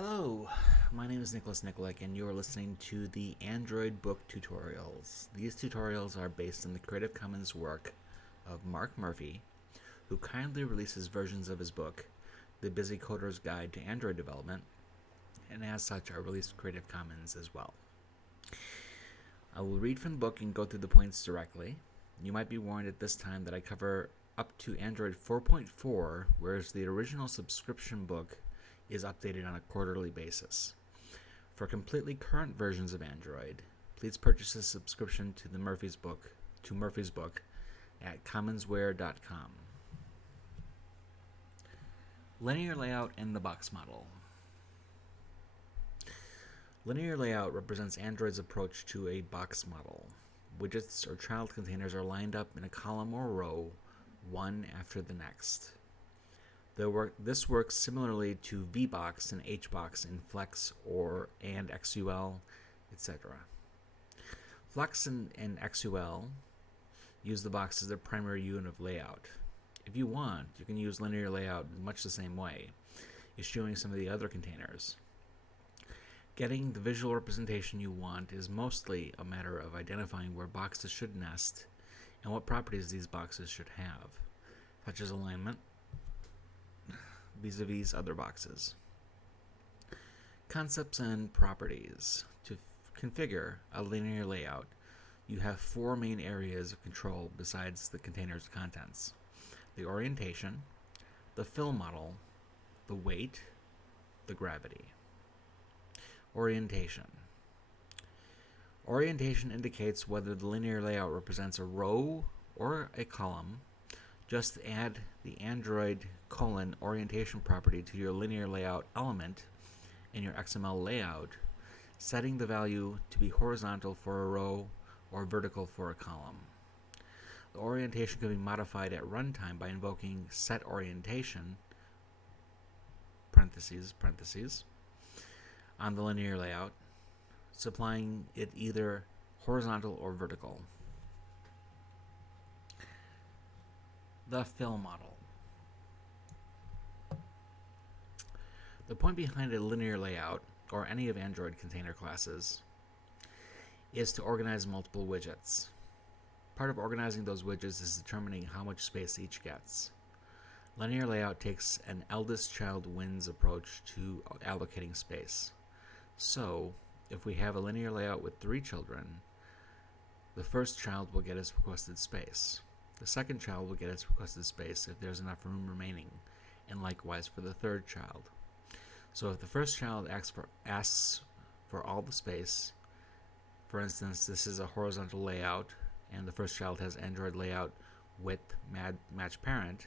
Hello, my name is Nicholas Nikolic, and you are listening to the Android Book Tutorials. These tutorials are based on the Creative Commons work of Mark Murphy, who kindly releases versions of his book, The Busy Coder's Guide to Android Development, and as such are released Creative Commons as well. I will read from the book and go through the points directly. You might be warned at this time that I cover up to Android 4.4, whereas the original subscription book is updated on a quarterly basis. For completely current versions of Android, please purchase a subscription to Murphy's book at commonsware.com. Linear layout and the box model. Linear layout represents Android's approach to a box model. Widgets or child containers are lined up in a column or row, one after the next. This works similarly to VBox and HBox in Flex and XUL, etc. Flex and XUL use the box as their primary unit of layout. If you want, you can use linear layout in much the same way, eschewing some of the other containers. Getting the visual representation you want is mostly a matter of identifying where boxes should nest and what properties these boxes should have, such as alignment, vis-a-vis other boxes. Concepts and properties. To configure a linear layout, you have four main areas of control besides the container's contents: the orientation, the fill model, the weight, the gravity. Orientation. Orientation indicates whether the linear layout represents a row or a column. Just add the Android orientation property to your linear layout element in your XML layout, setting the value to be horizontal for a row or vertical for a column. The orientation can be modified at runtime by invoking setOrientation (parentheses) on the linear layout, supplying it either horizontal or vertical. The fill model. The point behind a linear layout, or any of Android container classes, is to organize multiple widgets. Part of organizing those widgets is determining how much space each gets. Linear layout takes an eldest child wins approach to allocating space. So, if we have a linear layout with 3 children, the first child will get its requested space. The second child will get its requested space if there's enough room remaining, and likewise for the third child. So if the first child asks for all the space, for instance, this is a horizontal layout, and the first child has Android layout width match parent,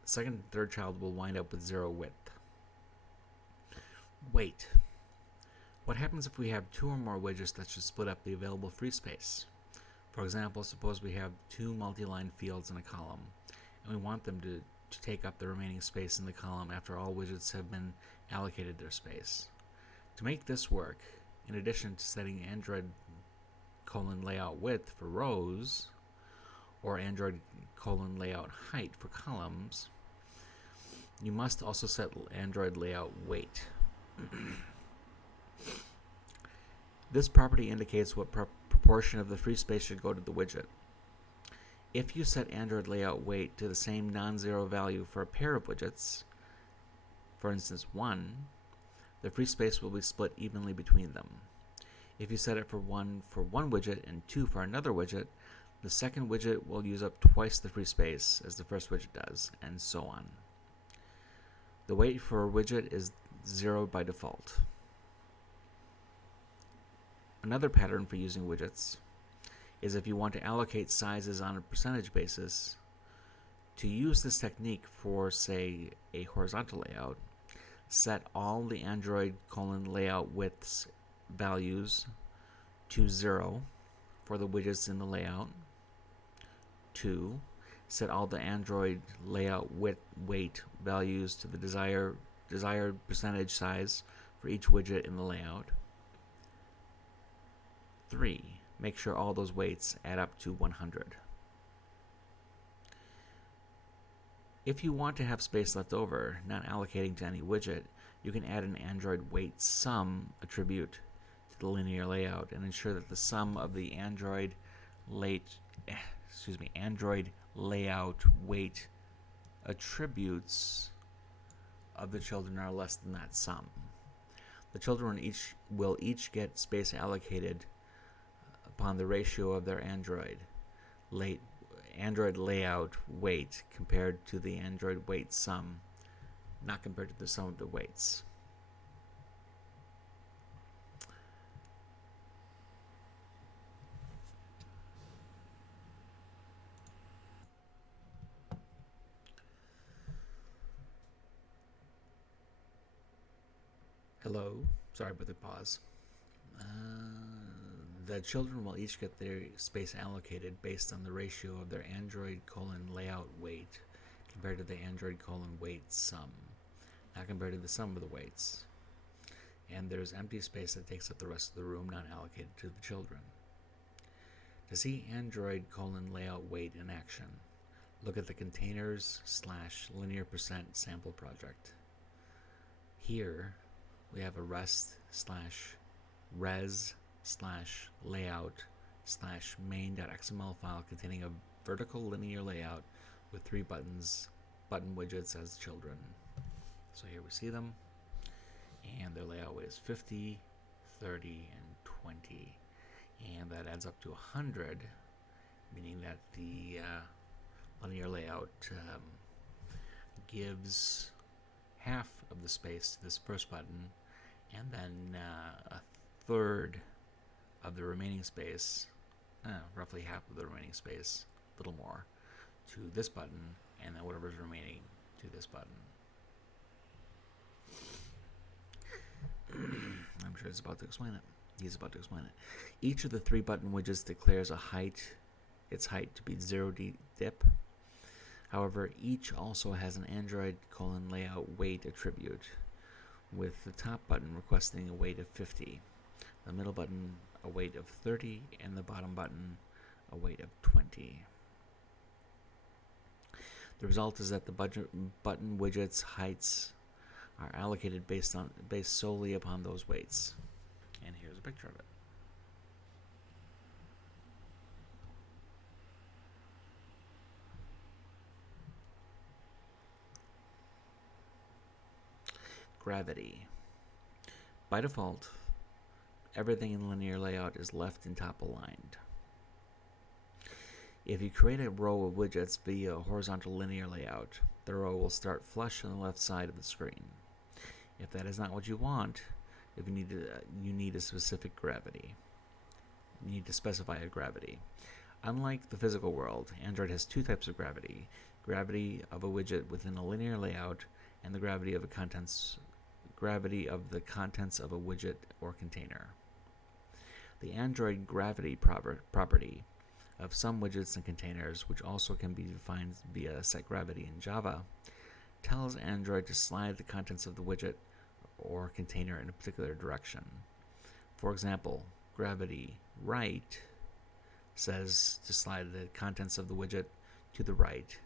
the second and third child will wind up with 0 width. Weight. What happens if we have 2 or more widgets that should split up the available free space? For example, suppose we have 2 multi-line fields in a column, and we want them to take up the remaining space in the column after all widgets have been allocated their space. To make this work, in addition to setting Android layout width for rows, or Android layout height for columns, you must also set Android layout weight. This property indicates what proportion of the free space should go to the widget. If you set Android layout weight to the same non-zero value for a pair of widgets, for instance 1, the free space will be split evenly between them. If you set it for one widget and 2 for another widget, the second widget will use up twice the free space as the first widget does, and so on. The weight for a widget is 0 by default. Another pattern for using widgets is if you want to allocate sizes on a percentage basis. To use this technique for, say, a horizontal layout, set all the Android layout widths values to 0 for the widgets in the layout. 2. Set all the Android layout weight values to the desired percentage size for each widget in the layout. 3. Make sure all those weights add up to 100. If you want to have space left over, not allocating to any widget, you can add an Android weight sum attribute to the linear layout and ensure that the sum of the Android layout weight attributes of the children are less than that sum. The children will each get space allocated upon the ratio of their Android layout weight compared to the Android weight sum, not compared to the sum of the weights. Hello, sorry about the pause. The children will each get their space allocated based on the ratio of their Android layout weight compared to the Android weight sum, not compared to the sum of the weights. And there's empty space that takes up the rest of the room not allocated to the children. To see Android layout weight in action, look at the containers/linear percent sample project. Here we have a rest/res/layout/main.xml file containing a vertical linear layout with 3 button widgets as children. So here we see them, and their layout weight is 50, 30, and 20, and that adds up to 100, meaning that the linear layout gives half of the space to this first button, and then a third of the remaining space, roughly half of the remaining space, a little more, to this button, and then whatever's remaining to this button. I'm sure he's about to explain it. Each of the 3 button widgets declares its height to be 0 dip. However, each also has an Android layout weight attribute, with the top button requesting a weight of 50, the middle button a weight of 30, and the bottom button a weight of 20. The result is that the button widgets' heights are allocated based solely upon those weights. And here's a picture of it. Gravity. By default, everything in linear layout is left and top aligned. If you create a row of widgets via a horizontal linear layout, the row will start flush on the left side of the screen. If that is not what you want, you need a specific gravity. You need to specify a gravity. Unlike the physical world, Android has 2 types of gravity: gravity of a widget within a linear layout, and the gravity of the contents of a widget or container. The Android gravity property of some widgets and containers, which also can be defined via setGravity in Java, tells Android to slide the contents of the widget or container in a particular direction. For example, gravity right says to slide the contents of the widget to the right.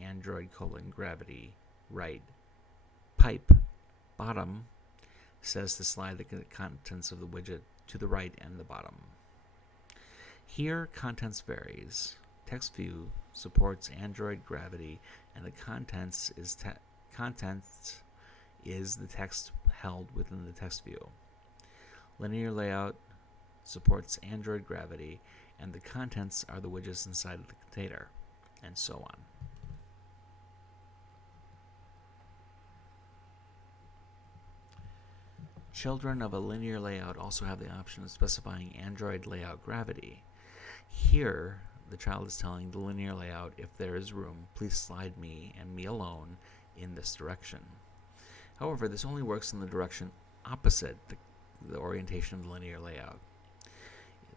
Android gravity right pipe bottom says to slide the contents of the widget to the right and the bottom. Here, contents varies. Text view supports Android gravity, and the contents is the text held within the text view. Linear layout supports Android gravity, and the contents are the widgets inside of the container, and so on. Children of a linear layout also have the option of specifying Android layout gravity. Here, the child is telling the linear layout, if there is room, please slide me and me alone in this direction. However, this only works in the direction opposite the orientation of the linear layout.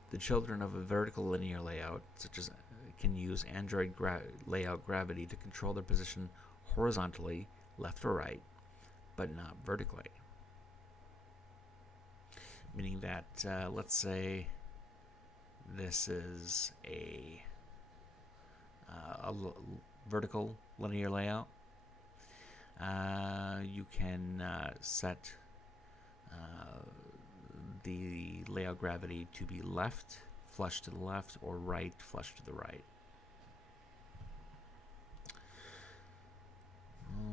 The children of a vertical linear layout, such as can use Android layout gravity to control their position horizontally, left or right, but not vertically. Meaning that, let's say this is a vertical linear layout. You can set the layout gravity to be left, flush to the left, or right, flush to the right.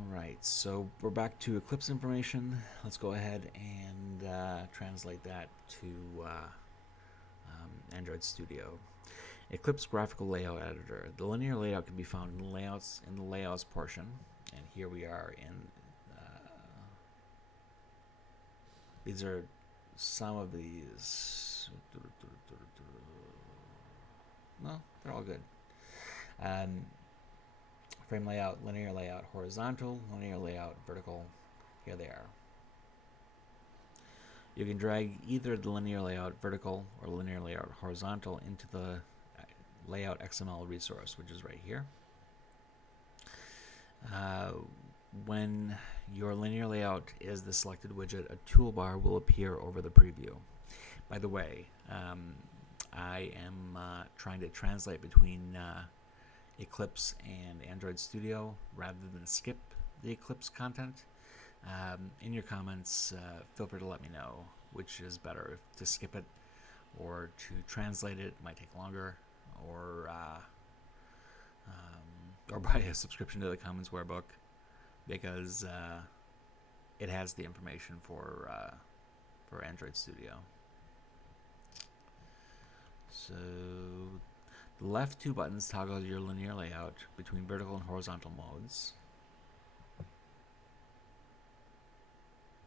Alright, so we're back to Eclipse information. Let's go ahead and translate that to Android Studio. Eclipse Graphical Layout Editor. The linear layout can be found in the layouts portion, and here we are in. These are some of these. No, they're all good. Frame layout, linear layout, horizontal, linear layout, vertical. Here they are. You can drag either the linear layout vertical or linear layout horizontal into the layout XML resource, which is right here. When your linear layout is the selected widget, a toolbar will appear over the preview. By the way, I am trying to translate between Eclipse and Android Studio rather than skip the Eclipse content. In your comments, feel free to let me know which is better, to skip it or to translate it. It might take longer, or buy a subscription to the Commons Warebook, because it has the information for Android Studio. So the left two buttons toggle your linear layout between vertical and horizontal modes.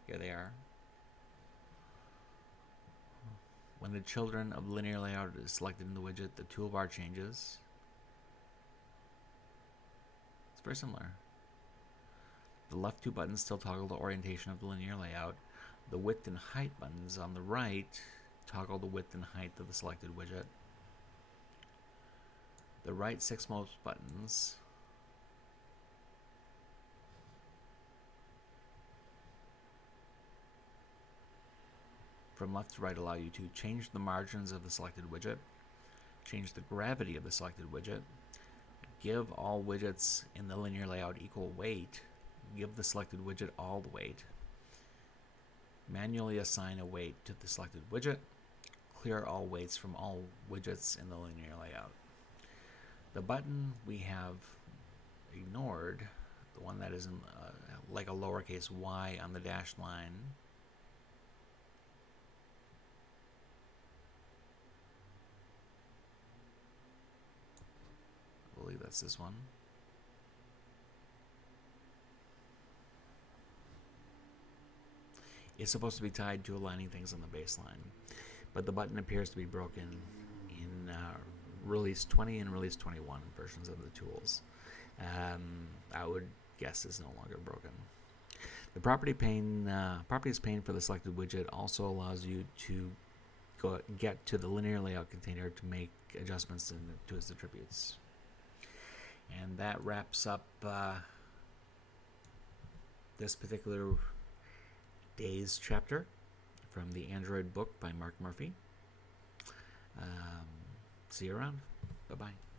Here they are. When the children of linear layout is selected in the widget, the toolbar changes. It's very similar. The left two buttons still toggle the orientation of the linear layout. The width and height buttons on the right toggle the width and height of the selected widget. The right six mouse buttons from left to right allow you to change the margins of the selected widget, change the gravity of the selected widget, give all widgets in the linear layout equal weight, give the selected widget all the weight, manually assign a weight to the selected widget, clear all weights from all widgets in the linear layout. The button we have ignored, the one that is in, like a lowercase y on the dashed line, I believe that's this one. It's supposed to be tied to aligning things on the baseline, but the button appears to be broken in release 20 and release 21 versions of the tools. I would guess it's no longer broken. The properties pane for the selected widget also allows you to get to the linear layout container to make adjustments to its attributes. And that wraps up this particular day's chapter from the Android book by Mark Murphy. See you around. Bye-bye.